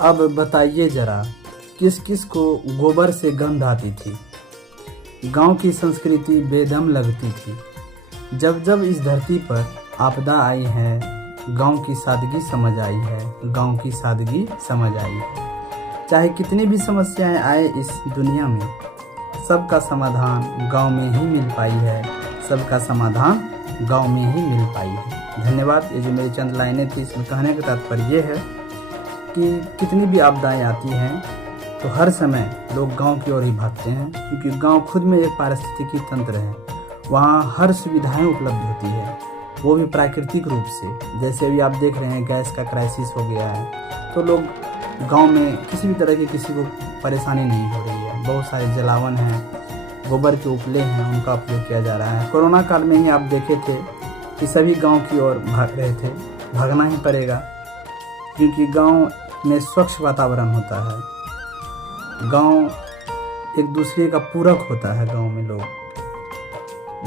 अब बताइए जरा, किस किस को गोबर से गंध आती थी। गांव की संस्कृति बेदम लगती थी। जब जब इस धरती पर आपदा आई है, गांव की सादगी समझ आई है, गांव की सादगी समझ आई है। चाहे कितनी भी समस्याएं आए इस दुनिया में, सबका समाधान गांव में ही मिल पाई है, सबका समाधान गांव में ही मिल पाई है। धन्यवाद। ये जो मेरी चंद लाइनें थी, इसमें कहने का तात्पर्य ये है कि कितनी भी आपदाएं आती हैं तो हर समय लोग गांव की ओर ही भागते हैं, क्योंकि गांव खुद में एक पारिस्थितिकी तंत्र है। वहाँ हर सुविधाएं उपलब्ध होती है, वो भी प्राकृतिक रूप से। जैसे अभी आप देख रहे हैं गैस का क्राइसिस हो गया है, तो लोग गांव में किसी भी तरह की किसी को परेशानी नहीं हो रही है। बहुत सारे जलावन हैं, गोबर के उपले हैं, उनका उपयोग किया जा रहा है। कोरोना काल में ही आप देखे थे कि सभी गांव की ओर भाग रहे थे, भागना ही पड़ेगा, क्योंकि गांव में स्वच्छ वातावरण होता है। गांव एक दूसरे का पूरक होता है। गांव में लोग,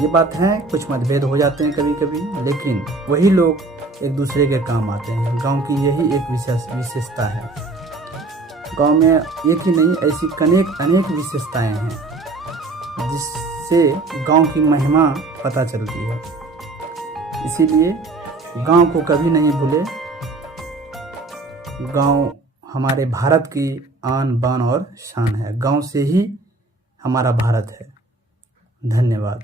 ये बात है, कुछ मतभेद हो जाते हैं कभी कभी, लेकिन वही लोग एक दूसरे के काम आते हैं। गांव की यही एक विशेषता है। गांव में एक ही नहीं, ऐसी अनेक विशेषताएं हैं जिससे गांव की महिमा पता चलती है। इसीलिए गांव को कभी नहीं भूले। गांव हमारे भारत की आन बान और शान है। गांव से ही हमारा भारत है। धन्यवाद।